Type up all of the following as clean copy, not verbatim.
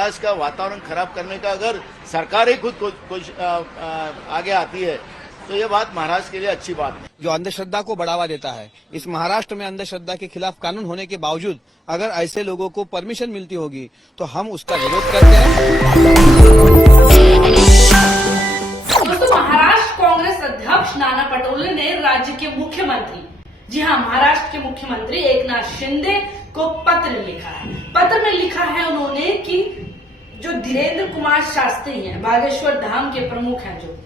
महाराष्ट्र का वातावरण खराब करने का अगर सरकार ही खुद कुछ आगे आती है तो ये बात महाराष्ट्र के लिए अच्छी बात है। जो अंधश्रद्धा को बढ़ावा देता है, इस महाराष्ट्र में अंधश्रद्धा के खिलाफ कानून होने के बावजूद अगर ऐसे लोगों को परमिशन मिलती होगी तो हम उसका विरोध करते हैं। दोस्तों, महाराष्ट्र कांग्रेस अध्यक्ष नाना पटोले ने राज्य के मुख्यमंत्री, जी हाँ, महाराष्ट्र के मुख्यमंत्री एकनाथ शिंदे को पत्र लिखा है। पत्र में लिखा है उन्होंने कि जो धीरेन्द्र कुमार शास्त्री हैं, बागेश्वर धाम के प्रमुख हैं, जो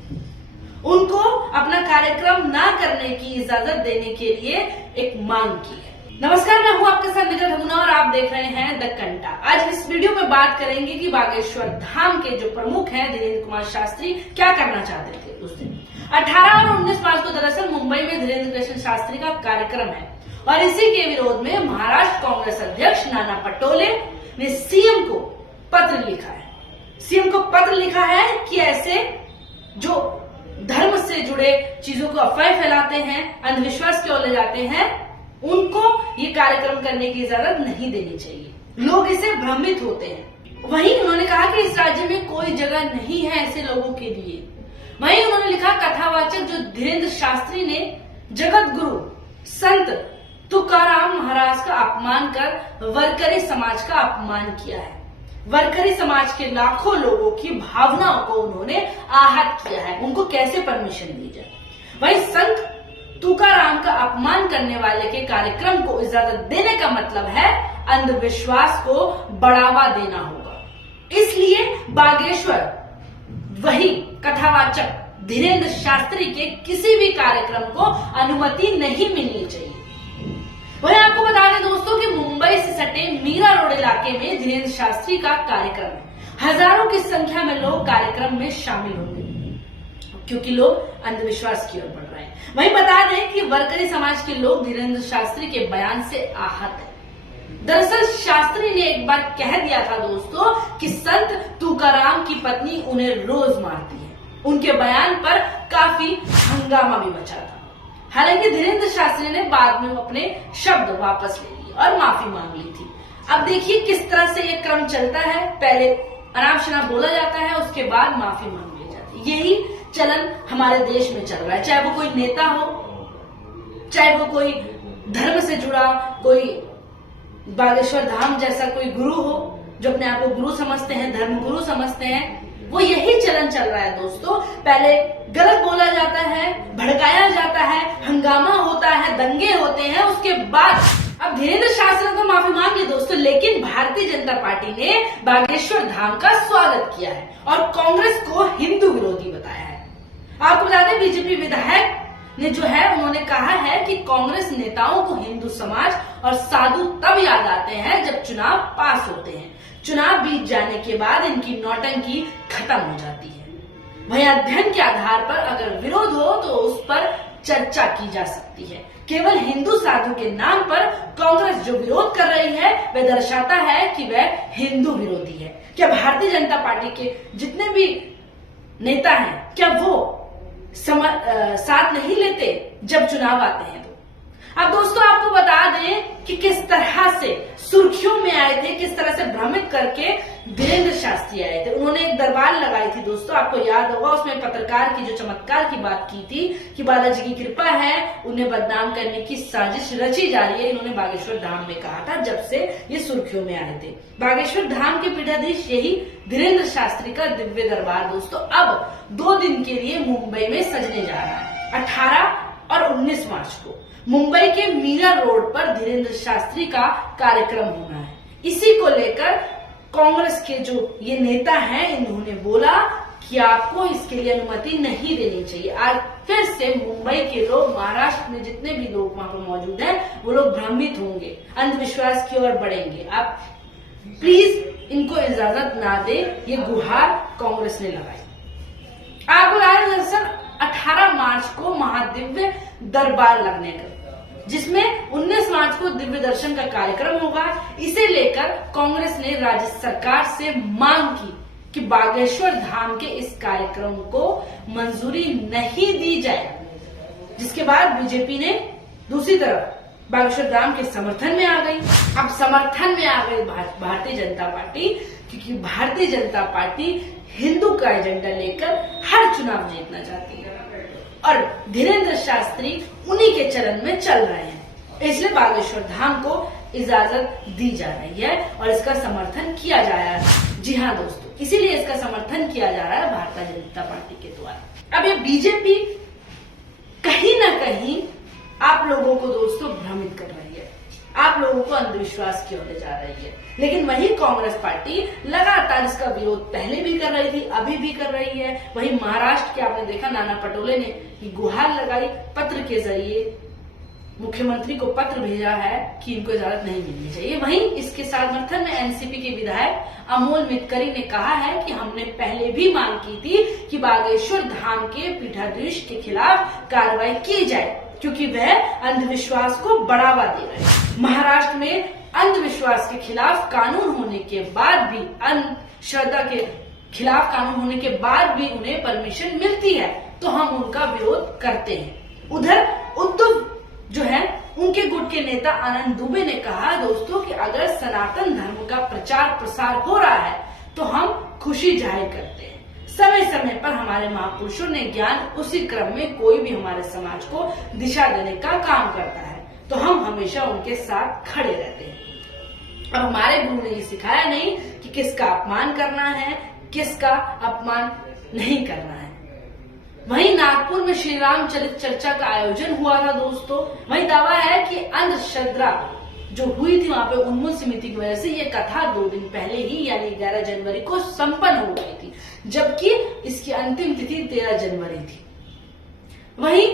उनको अपना कार्यक्रम ना करने की इजाजत देने के लिए एक मांग की है। नमस्कार, मैं हूं आपके साथ निजर रघुना और आप देख रहे हैं द कंटा। आज इस वीडियो में बात करेंगे कि बागेश्वर धाम के जो प्रमुख हैं धीरेन्द्र कुमार शास्त्री क्या करना चाहते थे उस दिन। 18 और 19 मार्च को दरअसल मुंबई में धीरेन्द्र कृष्ण शास्त्री का कार्यक्रम है और इसी के विरोध में महाराष्ट्र कांग्रेस अध्यक्ष नाना पटोले ने सीएम को पत्र लिखा है। सीएम को पत्र लिखा है कि ऐसे जो धर्म से जुड़े चीजों को अफवाह फैलाते हैं, अंधविश्वास की ओर ले जाते हैं, उनको ये कार्यक्रम करने की इजाजत नहीं देनी चाहिए। लोग इससे भ्रमित होते हैं। वहीं उन्होंने कहा कि इस राज्य में कोई जगह नहीं है ऐसे लोगों के लिए। वहीं उन्होंने लिखा, कथावाचक जो धीरेन्द्र शास्त्री ने जगत गुरु संत तुकाराम महाराज का अपमान कर वरकरी समाज का अपमान किया है। वरकरी समाज के लाखों लोगों की भावनाओं को उन्होंने आहत किया है। उनको कैसे परमिशन दी जाए। वहीं संत तुकाराम का अपमान करने वाले के कार्यक्रम को इजाजत देने का मतलब है अंधविश्वास को बढ़ावा देना होगा। इसलिए बागेश्वर वही कथावाचक धीरेन्द्र शास्त्री के किसी भी कार्यक्रम को अनुमति नहीं मिलनी चाहिए। वहीं आपको बता दें दोस्तों कि मुंबई से सटे मीरा रोड इलाके में धीरेन्द्र शास्त्री का कार्यक्रम है। हजारों की संख्या में लोग कार्यक्रम में शामिल होंगे क्योंकि लोग अंधविश्वास की ओर बढ़ रहे हैं। वहीं बता दें कि वरकरी समाज के लोग धीरेन्द्र शास्त्री के बयान से आहत हैं। दरअसल शास्त्री ने एक बार कह दिया था दोस्तों कि संत तुकाराम की पत्नी उन्हें रोज मारती है। उनके बयान पर काफी हंगामा भी मचा था। हालांकि धीरेन्द्र शास्त्री ने बाद में अपने शब्द वापस ले लिए और माफी मांग ली थी। अब देखिए किस तरह से ये क्रम चलता है। पहले अनाप शनाप बोला जाता है, उसके बाद माफी मांग ली जाती है। यही चलन हमारे देश में चल रहा है। चाहे वो कोई नेता हो, चाहे वो कोई धर्म से जुड़ा कोई बागेश्वर धाम जैसा कोई गुरु हो जो अपने आप को गुरु समझते हैं, धर्म गुरु समझते हैं, वो यही चलन चल रहा है दोस्तों। पहले गलत बोला जाता है, भड़काया जाता है, हंगामा होता है, दंगे होते हैं, उसके बाद अब धीरेन्द्र शास्त्री ने तो माफी मांग ली दोस्तों, लेकिन भारतीय जनता पार्टी ने बागेश्वर धाम का स्वागत किया है और कांग्रेस को हिंदू विरोधी बताया है। आपको बता दें बीजेपी विधायक ने जो है उन्होंने कहा है कि कांग्रेस नेताओं को हिंदू समाज और साधु तब याद आते हैं जब चुनाव पास होते हैं। चुनाव बीत जाने के बाद इनकी नौटंकी खत्म हो जाती है। वहीं अध्ययन के आधार पर अगर विरोध हो तो उस पर चर्चा की जा सकती है। केवल हिंदू साधु के नाम पर कांग्रेस जो विरोध कर रही है वह दर्शाता है कि वह हिंदू विरोधी है। क्या भारतीय जनता पार्टी के जितने भी नेता हैं क्या वो साथ नहीं लेते जब चुनाव आते हैं? अब दोस्तों आपको बता दें कि किस तरह से सुर्खियों में आए थे, किस तरह से भ्रमित करके धीरेन्द्र शास्त्री आए थे। उन्होंने एक दरबार लगाई थी दोस्तों, आपको याद होगा। उसमें पत्रकार की जो चमत्कार की बात की थी कि बालाजी की कृपा है, उन्हें बदनाम करने की साजिश रची जा रही है। इन्होंने बागेश्वर धाम में कहा था जब से ये सुर्खियों में आए थे। बागेश्वर धाम के पीठाधीश यही धीरेन्द्र शास्त्री का दिव्य दरबार दोस्तों अब 2 दिन के लिए मुंबई में सजने जा रहा है। 18 और 19 मार्च को मुंबई के मीरा रोड पर धीरेन्द्र शास्त्री का कार्यक्रम होना है। इसी को लेकर कांग्रेस के जो ये नेता हैं इन्होंने बोला कि आपको इसके लिए अनुमति नहीं देनी चाहिए। आज फिर से मुंबई के लोग, महाराष्ट्र में जितने भी लोग वहां पर मौजूद हैं वो लोग भ्रमित होंगे, अंधविश्वास की ओर बढ़ेंगे। आप प्लीज इनको इजाजत ना दे, ये गुहार कांग्रेस ने लगाई। आपको दरअसल 18 मार्च को महादिव्य दरबार लगने का, जिसमें 19 मार्च को दिव्य दर्शन का कार्यक्रम होगा। इसे लेकर कांग्रेस ने राज्य सरकार से मांग की कि बागेश्वर धाम के इस कार्यक्रम को मंजूरी नहीं दी जाए, जिसके बाद बीजेपी ने दूसरी तरफ बागेश्वर धाम के समर्थन में आ गई। अब समर्थन में आ गई भारतीय जनता पार्टी क्योंकि भारतीय जनता पार्टी हिंदू का एजेंडा लेकर हर चुनाव जीतना चाहती है और धीरेन्द्र शास्त्री उन्हीं के चरण में चल रहे हैं। इसलिए बागेश्वर धाम को इजाजत दी जा रही है और इसका समर्थन किया जा रहा है। जी हाँ दोस्तों, इसीलिए इसका समर्थन किया जा रहा है भारतीय जनता पार्टी के द्वारा। अब ये बीजेपी कहीं ना कहीं आप लोगों को दोस्तों भ्रमित कर रही है, आप लोगों को अंधविश्वास की ओर ले जा रही है, लेकिन वही कांग्रेस पार्टी लगातार इसका विरोध पहले भी कर रही थी, अभी भी कर रही है। वही महाराष्ट्र के आपने देखा नाना पटोले ने गुहार लगाई, पत्र के जरिए मुख्यमंत्री को पत्र भेजा है कि इनको इजाजत नहीं मिलनी चाहिए। वहीं इसके समर्थन में एनसीपी के विधायक अमोल मितकरी ने कहा है कि हमने पहले भी मांग की थी कि बागेश्वर धाम के पीठाधीश के खिलाफ कार्रवाई की जाए क्योंकि वह अंधविश्वास को बढ़ावा दे रहे हैं। महाराष्ट्र में अंधविश्वास के खिलाफ कानून होने के बाद भी, अंधश्रद्धा के खिलाफ कानून होने के बाद भी उन्हें परमिशन मिलती है तो हम उनका विरोध करते हैं। उधर उद्धव जो है उनके गुट के नेता आनंद दुबे ने कहा दोस्तों कि अगर सनातन धर्म का प्रचार प्रसार हो रहा है तो हम खुशी जाहिर करते हैं। समय समय पर हमारे महापुरुषों ने ज्ञान, उसी क्रम में कोई भी हमारे समाज को दिशा देने का काम करता है तो हम हमेशा उनके साथ खड़े रहते हैं। अब हमारे गुरु ने ये सिखाया नहीं कि किसका अपमान करना है, किसका अपमान नहीं करना है। वहीं नागपुर में श्री राम चरित चर्चा का आयोजन हुआ था दोस्तों। वहीं दावा है कि अंधश्रद्धा जो हुई थी वहां पे उन्मूलन समिति की वजह से ये कथा 2 दिन पहले ही यानी 11 जनवरी को संपन्न हो गई थी, जबकि इसकी अंतिम तिथि 13 जनवरी थी। वहीं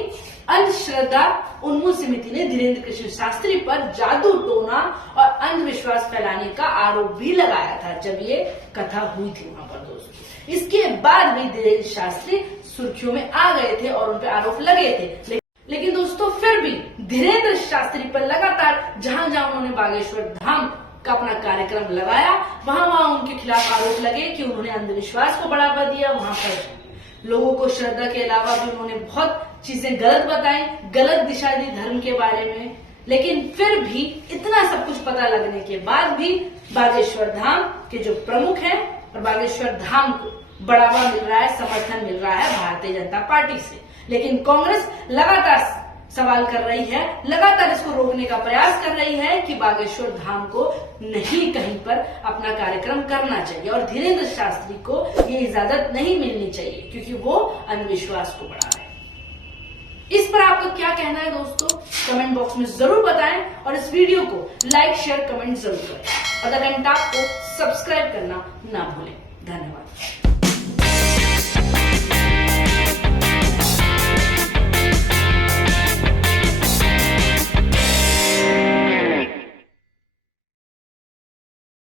अंधश्रद्धा उन्मूलन समिति ने धीरेन्द्र कृष्ण शास्त्री पर जादू टोना और अंधविश्वास फैलाने का आरोप भी लगाया था जब ये कथा हुई थी वहां पर दोस्तों। इसके बाद भी धीरेन्द्र शास्त्री सुर्खियों में आ गए थे और उन पर आरोप लगे थे, लेकिन दोस्तों फिर भी धीरेन्द्र शास्त्री पर लगातार जहां जहां उन्होंने बागेश्वर धाम का अपना कार्यक्रम लगाया वहां वहां उनके खिलाफ आरोप लगे कि उन्होंने अंधविश्वास को बढ़ावा दिया। वहां पर लोगों को श्रद्धा के अलावा भी उन्होंने बहुत चीजें गलत बताई, गलत दिशा दी धर्म के बारे में। लेकिन फिर भी इतना सब कुछ पता लगने के बाद भी बागेश्वर धाम के जो प्रमुख हैं और बागेश्वर धाम को बढ़ावा मिल रहा है, समर्थन मिल रहा है भारतीय जनता पार्टी से। लेकिन कांग्रेस लगातार सवाल कर रही है, लगातार इसको रोकने का प्रयास कर रही है कि बागेश्वर धाम को नहीं कहीं पर अपना कार्यक्रम करना चाहिए और धीरेन्द्र शास्त्री को ये इजाजत नहीं मिलनी चाहिए क्योंकि वो अंधविश्वास को बढ़ा रहे हैं। इस पर आपका क्या कहना है दोस्तों, कमेंट बॉक्स में जरूर बताएं और इस वीडियो को लाइक, शेयर, कमेंट जरूर करें और द घंटा को सब्सक्राइब करना ना भूलें। धन्यवाद।